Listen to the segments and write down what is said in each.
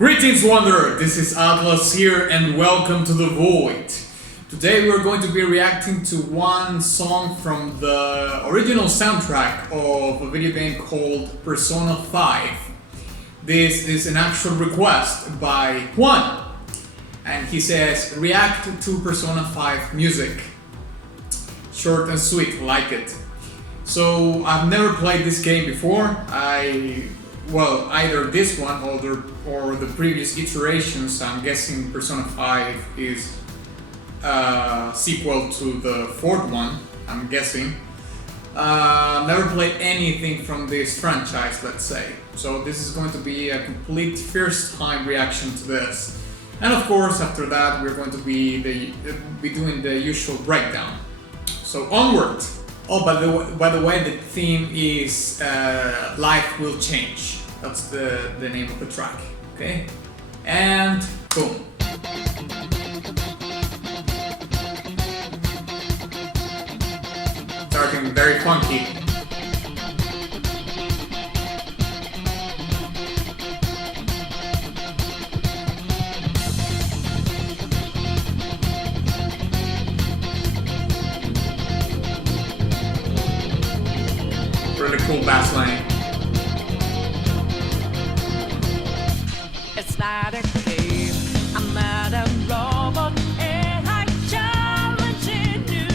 Greetings, Wanderer! This is Atlas here, and welcome to The Void. Today we're going to be reacting to one song from the original soundtrack of a video game called Persona 5. This is an actual request by Juan, and he says, react to Persona 5 music. Short and sweet, like it. So, I've never played this game before. Either this one or the previous iterations. I'm guessing Persona 5 is a sequel to the fourth one, I'm guessing. Never played anything from this franchise, let's say. So this is going to be a complete first time reaction to this. And of course, after that, we're going to be doing the usual breakdown. So onward! Oh, by the way, the theme is Life Will Change. That's the name of the track, okay? And boom. Starting very funky. Really cool bass line. It's not a game, I'm not a robot, and I'm challenging you.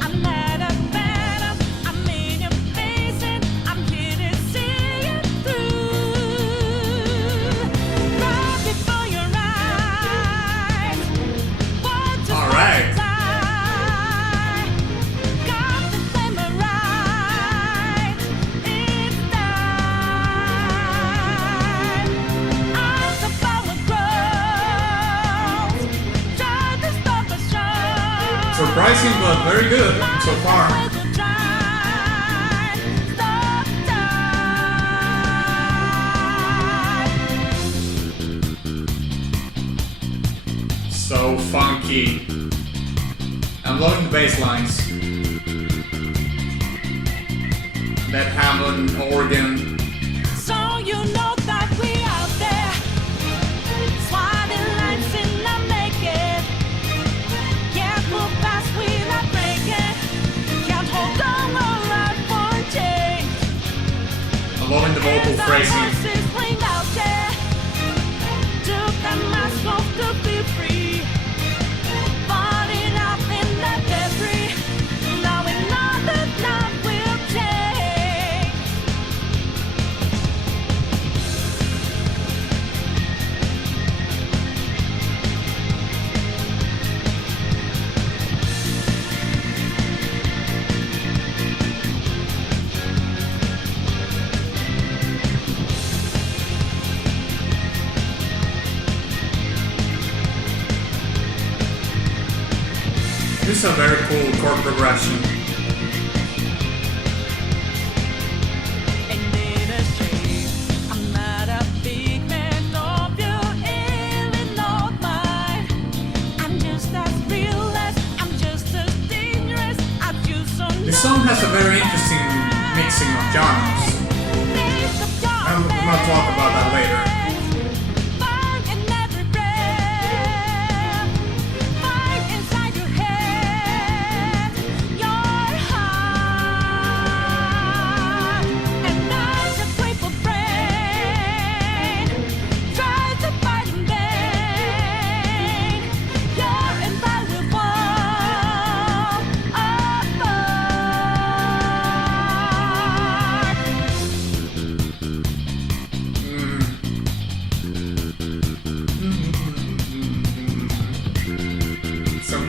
I'm not a phantom, I'm in your face, and I'm here to see it through. Right before your eyes, what just Alright. got the flame right, it's surprising, but very good so far. So funky. I'm loving the bass lines. That Hammond organ. So you know that we out there, swatting lines in the making. Can't move fast without breaking. Can't hold on our life for change. I'm loving the vocal phrasing. Took the mask off to be free. Falling out in the debris. Now we know that love will change. This is a very cool chord progression. And in a shame, I'm not a big man of your alien not mine. I'm just as real as, I'm just as dangerous as you. So This song has a very interesting mixing of genres. I'm gonna talk about that later.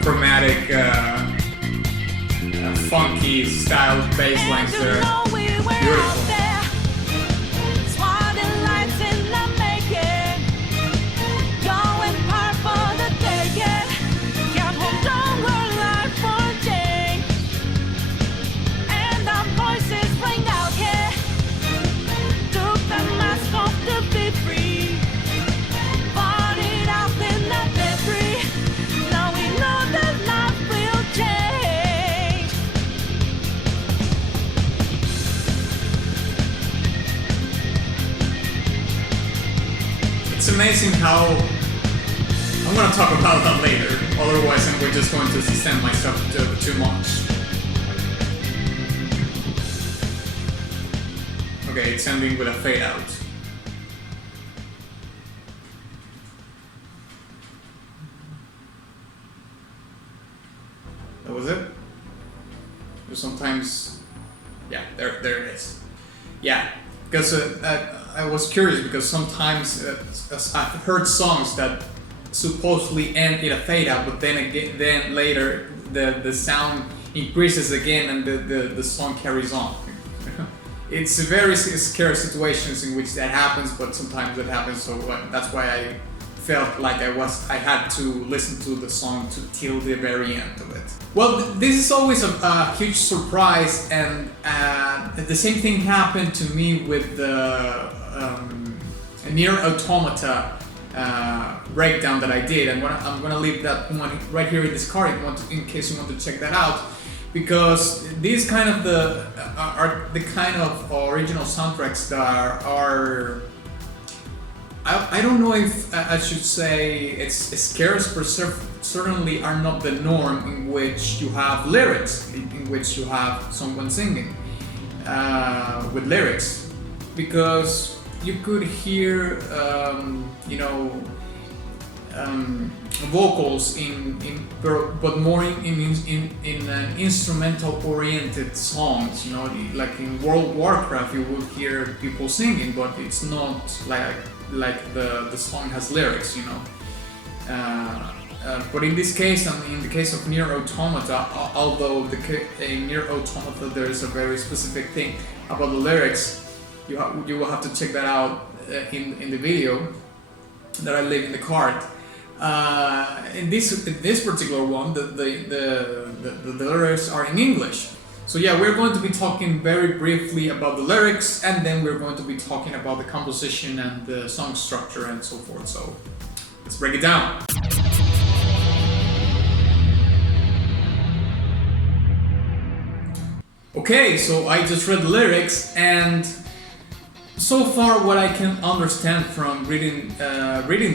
Chromatic, funky style bass lines there. Beautiful. amazing how I'm gonna talk about that later. Otherwise, I'm just going to extend myself too much. Okay, it's ending with a fade out. That was it. Sometimes, yeah, there it is. Yeah, because I was curious because sometimes I've heard songs that supposedly end in a fade out, but then later the sound increases again and the song carries on. It's very scarce situations in which that happens, but sometimes it happens. So that's why I felt like I had to listen to the song till the very end of it. Well, this is always a huge surprise, and the same thing happened to me with the Nier Automata breakdown that I did, and I'm gonna leave that one right here in this card in case you want to check that out, because these kind of are the kind of original soundtracks that are I don't know if I should say it's scarce, but certainly are not the norm in which you have lyrics, in which you have someone singing with lyrics, because you could hear vocals but more in an instrumental oriented songs, like in World of Warcraft you would hear people singing, but it's not like the song has lyrics, but in this case, and in the case of Nier Automata, although in Nier Automata there is a very specific thing about the lyrics, you will have to check that out in the video that I leave in the card. In this particular one, the lyrics are in English. So yeah, we're going to be talking very briefly about the lyrics, and then we're going to be talking about the composition and the song structure and so forth. So let's break it down. Okay, so I just read the lyrics, and so far what I can understand from reading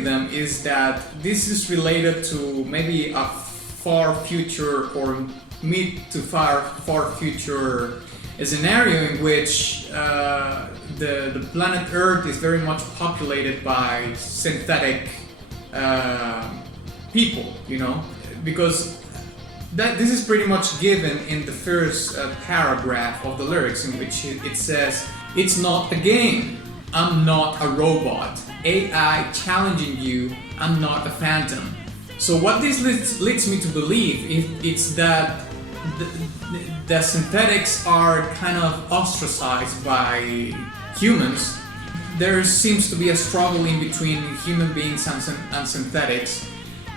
them is that this is related to maybe a far future or mid to far future scenario in which the planet Earth is very much populated by synthetic people, because this is pretty much given in the first paragraph of the lyrics, in which it says, "It's not a game, I'm not a robot, AI challenging you, I'm not a phantom." So what this leads me to believe it's that the synthetics are kind of ostracized by humans. There seems to be a struggle in between human beings and synthetics,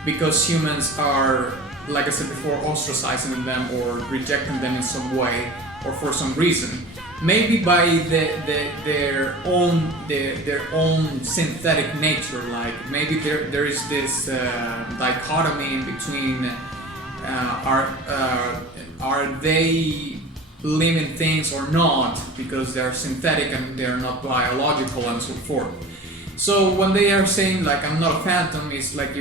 because humans are, like I said before, ostracizing them or rejecting them in some way or for some reason. Maybe by their own synthetic nature. Like maybe there is this dichotomy in between are they living things or not, because they're synthetic and they're not biological and so forth. So when they are saying like I'm not a phantom, it's like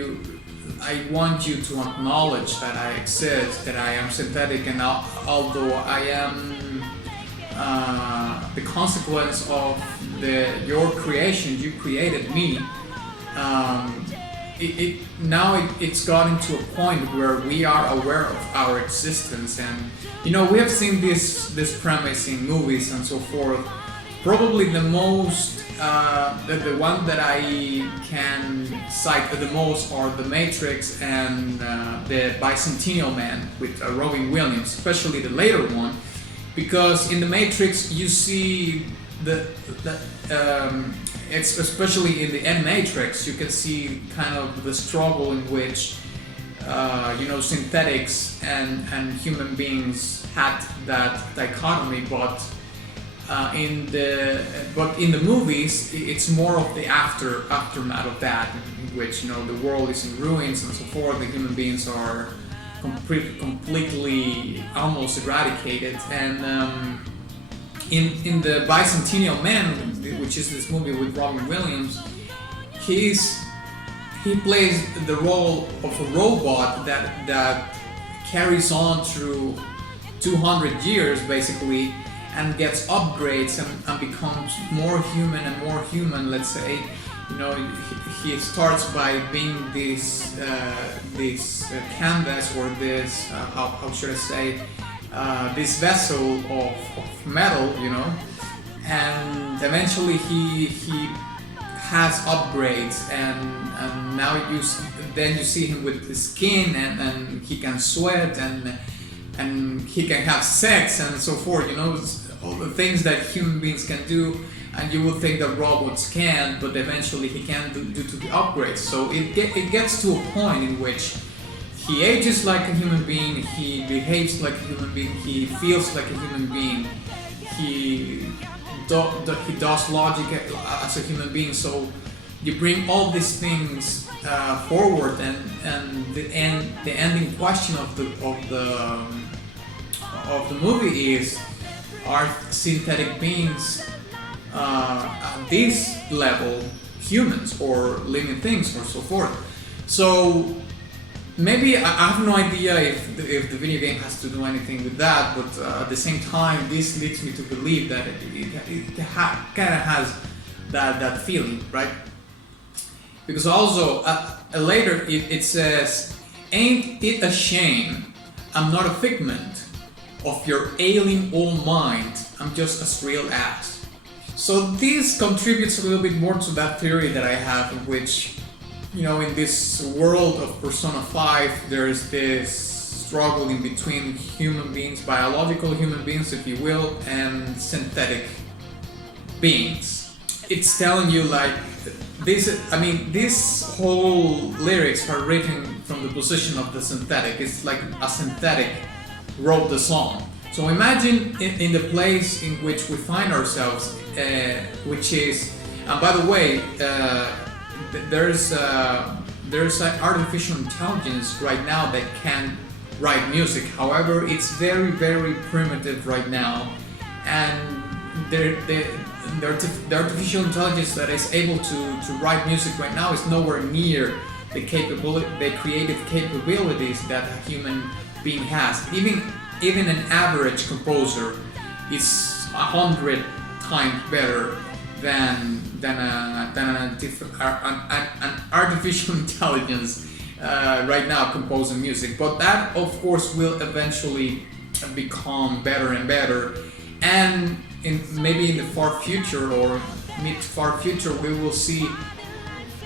I want you to acknowledge that I exist, that I am synthetic, and although I am the consequence of your creation, you created me. It's gotten to a point where we are aware of our existence, and we have seen this premise in movies and so forth. Probably the most the one that I can cite the most are The Matrix and the Bicentennial Man with Robin Williams, especially the later one, because in The Matrix you see it's especially in the end Matrix, you can see kind of the struggle in which synthetics and human beings had that dichotomy, but in the movies it's more of the aftermath of that, in which the world is in ruins and so forth. The human beings are completely almost eradicated, and in the Bicentennial Man, which is this movie with Robin Williams, he plays the role of a robot that carries on through 200 years basically, and gets upgrades and becomes more human, let's say. You know, he starts by being this canvas, or this how should I say, this vessel of metal, you know, and eventually he has upgrades, and now then you see him with the skin, and he can sweat, and he can have sex and so forth, you know, all the things that human beings can do, and you would think that robots can, but eventually he can due to the upgrades. So it gets to a point in which he ages like a human being, he behaves like a human being, he feels like a human being, he does logic as a human being. So you bring all these things forward, and the ending question of the movie is: are synthetic beings at this level humans or living things or so forth? So maybe I have no idea if the video game has to do anything with that, but at the same time, this leads me to believe that it kind of has that feeling, right? Because also later it says, "Ain't it a shame? I'm not a figment of your alien old mind. I'm just as real as." So this contributes a little bit more to that theory that I have, in which, you know, in this world of Persona 5, there's this struggle in between human beings, biological human beings, if you will, and synthetic beings. It's telling you like these whole lyrics are written from the position of the synthetic. It's like a synthetic wrote the song. So imagine in the place in which we find ourselves, which is, and by the way, there's an artificial intelligence right now that can write music. However, it's very, very primitive right now, and the artificial intelligence that is able to write music right now is nowhere near the creative capabilities that a human being has. Even an average composer is 100 times better than an artificial intelligence right now composing music. But that, of course, will eventually become better and better, and maybe in the far future or mid-far future, we will see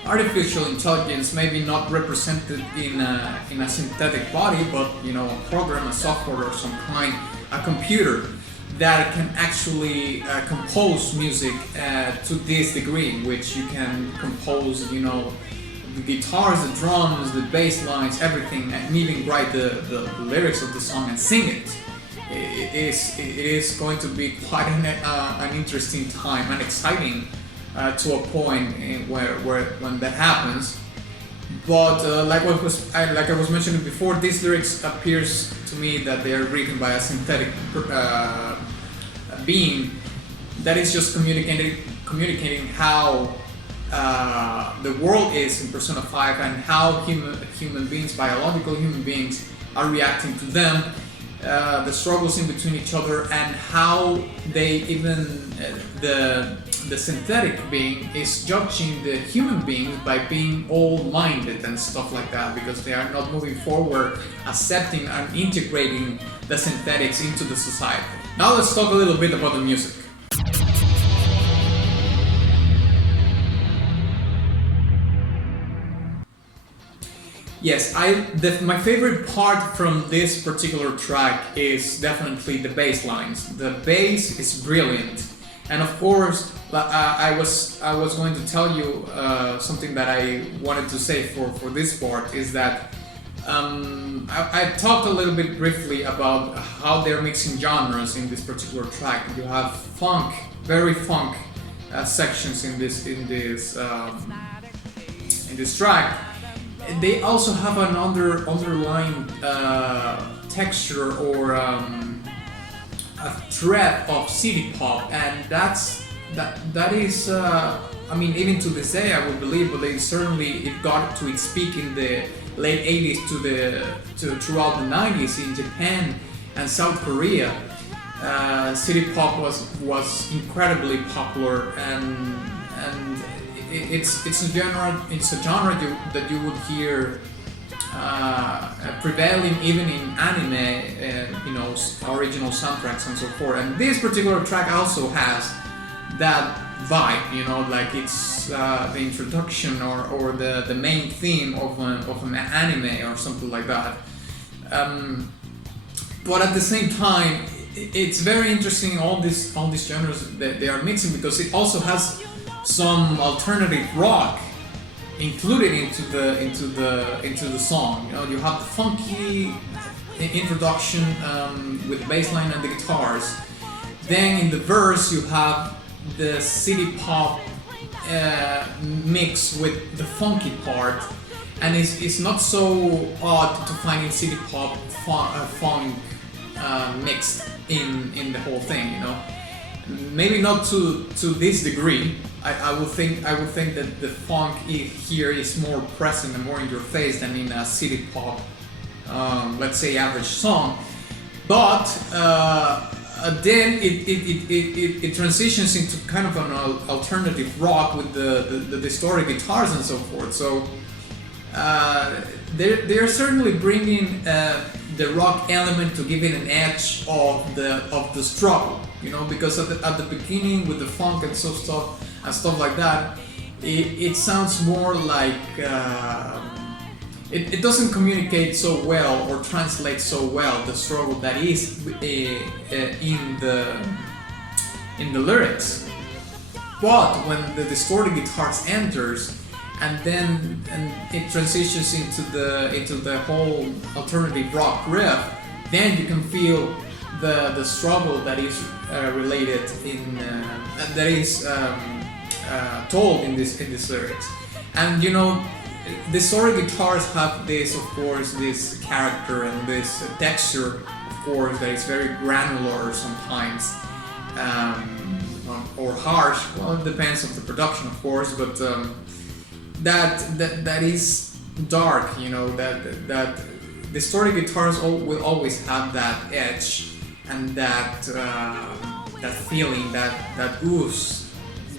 artificial intelligence maybe not represented in a synthetic body, but, you know, a program, a software or some kind, a computer that can actually compose music to this degree, in which you can compose, you know, the guitars, the drums, the bass lines, everything, and even write the lyrics of the song and sing it. It is going to be quite an interesting time and exciting to a point when that happens. But like I was mentioning before, these lyrics appears to me that they are written by a synthetic being that is just communicating how the world is in Persona 5, and how human beings, biological human beings, are reacting to them, the struggles in between each other, and how they even the synthetic being is judging the human beings by being old-minded and stuff like that, because they are not moving forward, accepting and integrating the synthetics into the society. Now let's talk a little bit about the music. Yes, my favorite part from this particular track is definitely the bass lines. The bass is brilliant, and of course, I was going to tell you something that I wanted to say for this part, is that I talked a little bit briefly about how they're mixing genres in this particular track. You have funk, very funk sections in this track. They also have an underlying texture or a thread of city pop, and that's that is. I mean, even to this day, I would believe, but it got to its peak in the late 80s to throughout the 90s in Japan and South Korea. City pop was incredibly popular, and it's a genre that you would hear prevailing even in anime, original soundtracks and so forth. And this particular track also has that vibe, like it's the introduction or the main theme of an anime or something like that. But at the same time, it's very interesting all these genres that they are mixing, because it also has some alternative rock included into the song. You have the funky introduction with the bass line and the guitars. Then in the verse you have the city pop mix with the funky part, and it's not so odd to find in city pop funk mixed in the whole thing. Maybe not to this degree. I would think that the funk here is more present and more in your face than in a city pop, let's say, average song. But then it transitions into kind of an alternative rock with the distorted guitars and so forth. So they're certainly bringing the rock element to give it an edge of the struggle, because at the beginning with the funk and stuff like that, it sounds more like it doesn't communicate so well or translate so well the struggle that is in the lyrics. But when the distorted guitars enters, and it transitions into the whole alternative rock riff, then you can feel the struggle that is related that is told in this lyrics. And distorted guitars have this, of course, this character and this texture, of course, that is very granular sometimes, or harsh. Well, it depends on the production, of course, but that is dark. That distorted guitars will always have that edge and that feeling, that ooze,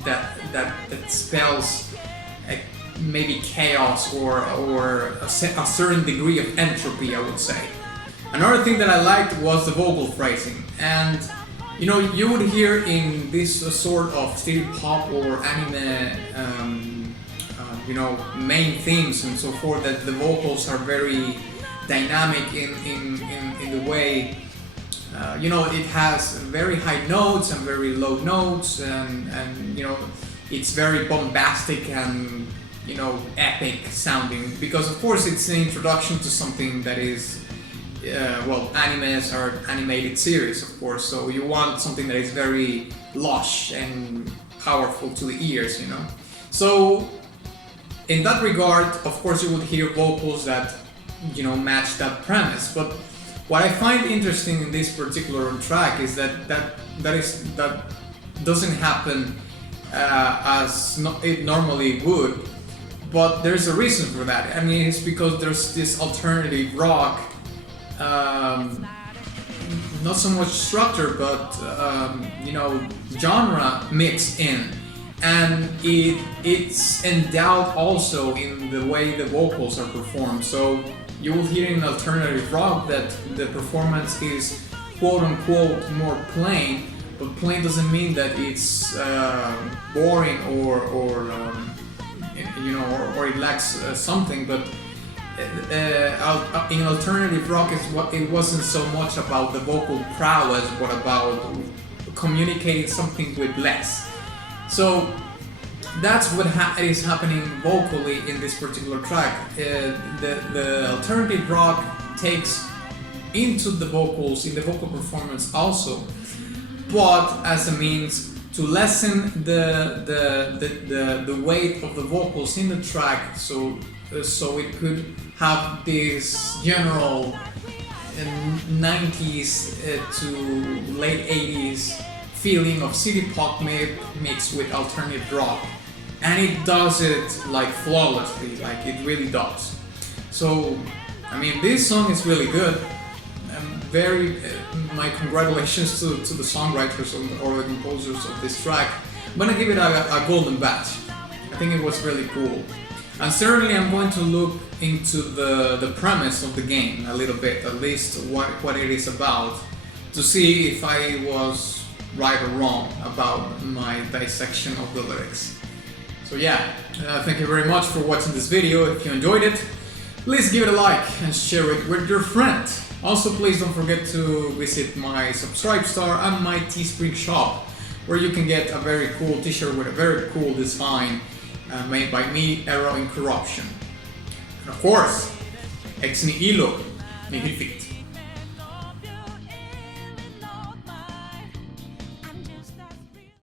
that spells maybe chaos or a certain degree of entropy, I would say. Another thing that I liked was the vocal phrasing, and you would hear in this sort of city pop or anime main themes and so forth that the vocals are very dynamic in the way it has very high notes and very low notes, and it's very bombastic and epic sounding, because of course it's an introduction to something that is animes are animated series, of course, so you want something that is very lush and powerful to the ears, so in that regard, of course, you would hear vocals that match that premise. But what I find interesting in this particular track is that doesn't happen as it normally would. But there's a reason for that. I mean, it's because there's this alternative rock, not so much structure, but genre mixed in. And it's endowed also in the way the vocals are performed. So you will hear in alternative rock that the performance is quote unquote more plain, but plain doesn't mean that it's boring or it lacks something. But in alternative rock, it wasn't so much about the vocal prowess, but about communicating something with less. So that's what is happening vocally in this particular track. The alternative rock takes into the vocals, in the vocal performance also, but as a means to lessen the weight of the vocals in the track, so it could have this general 90s to late 80s feeling of city pop mixed with alternative rock, and it does it like flawlessly, like it really does. So, I mean, this song is really good. My congratulations to the songwriters or the composers of this track. I'm gonna give it a golden bat. I think it was really cool. And certainly I'm going to look into the premise of the game a little bit, at least what it is about, to see if I was right or wrong about my dissection of the lyrics. So yeah, thank you very much for watching this video. If you enjoyed it, please give it a like and share it with your friend. Also, please don't forget to visit my Subscribe Star and my Teespring shop, where you can get a very cool t-shirt with a very cool design made by me, Arrow in Corruption. And of course, ex nihilo nihil